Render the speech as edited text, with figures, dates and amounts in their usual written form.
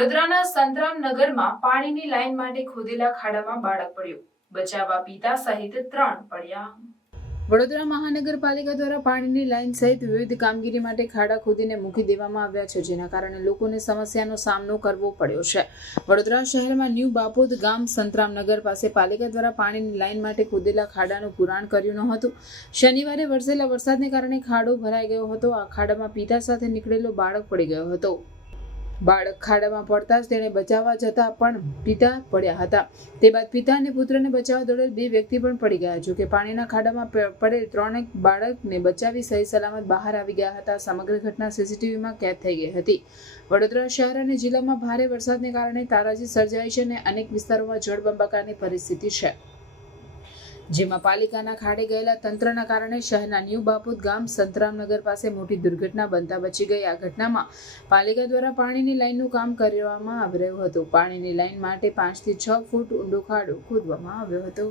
વડોદરાના સંતરામ નગરમાં પાણીની લાઈન માટે ખોદેલા ખાડામાં બાળક પડ્યું, બચાવવા પિતા સહિત 3 પડ્યા। વડોદરા મહાનગરપાલિકા દ્વારા પાણીની લાઈન સહિત વિવિધ કામગીરી માટે ખાડા ખોદીને મૂકી દેવામાં આવ્યા છે, જેના કારણે લોકોને સમસ્યાનો સામનો કરવો પડ્યો છે। વડોદરા શહેરમાં ન્યૂ બાપોદ ગામ સંતરામનગર પાસે પાલિકા દ્વારા પાણીની લાઈન માટે ખોદેલા ખાડાનું પુરાણ કર્યું ન હતું। શનિવારે વરસેલા વરસાદને કારણે ખાડો ભરાઈ ગયો હતો। આ ખાડામાં પિતા સાથે નીકળેલો બાળક પડી ગયો હતો। બાળક ખાડામાં પડતા જ તેણે બચાવવા જતા પણ પિતા પડ્યા હતા। તે બાદ પિતા અને પુત્રને બચાવવા દોડેલ 2 વ્યક્તિ પણ પડી ગયા। જોકે પાણીના ખાડામાં પડેલ 3 બાળકને બચાવી સહી સલામત બહાર આવી ગયા હતા। સમગ્ર ઘટના સીસીટીવીમાં કેદ થઈ ગઈ હતી। વડોદરા શહેર અને જિલ્લામાં ભારે વરસાદને કારણે તારાજી સર્જાઈ છે અને અનેક વિસ્તારોમાં જળબંબાકારની પરિસ્થિતિ છે, જેમાં પાલિકાના ખાડે ગયેલા તંત્રના કારણે શહેરના ન્યૂ બાપોદ ગામ સંતરામનગર પાસે મોટી દુર્ઘટના બનતા બચી ગઈ। આ ઘટનામાં પાલિકા દ્વારા પાણીની લાઈનનું કામ કરવામાં આવી રહ્યું હતું। પાણીની લાઈન માટે 5 થી 6 ફૂટ ઊંડો ખાડો ખોદવામાં આવ્યો હતો।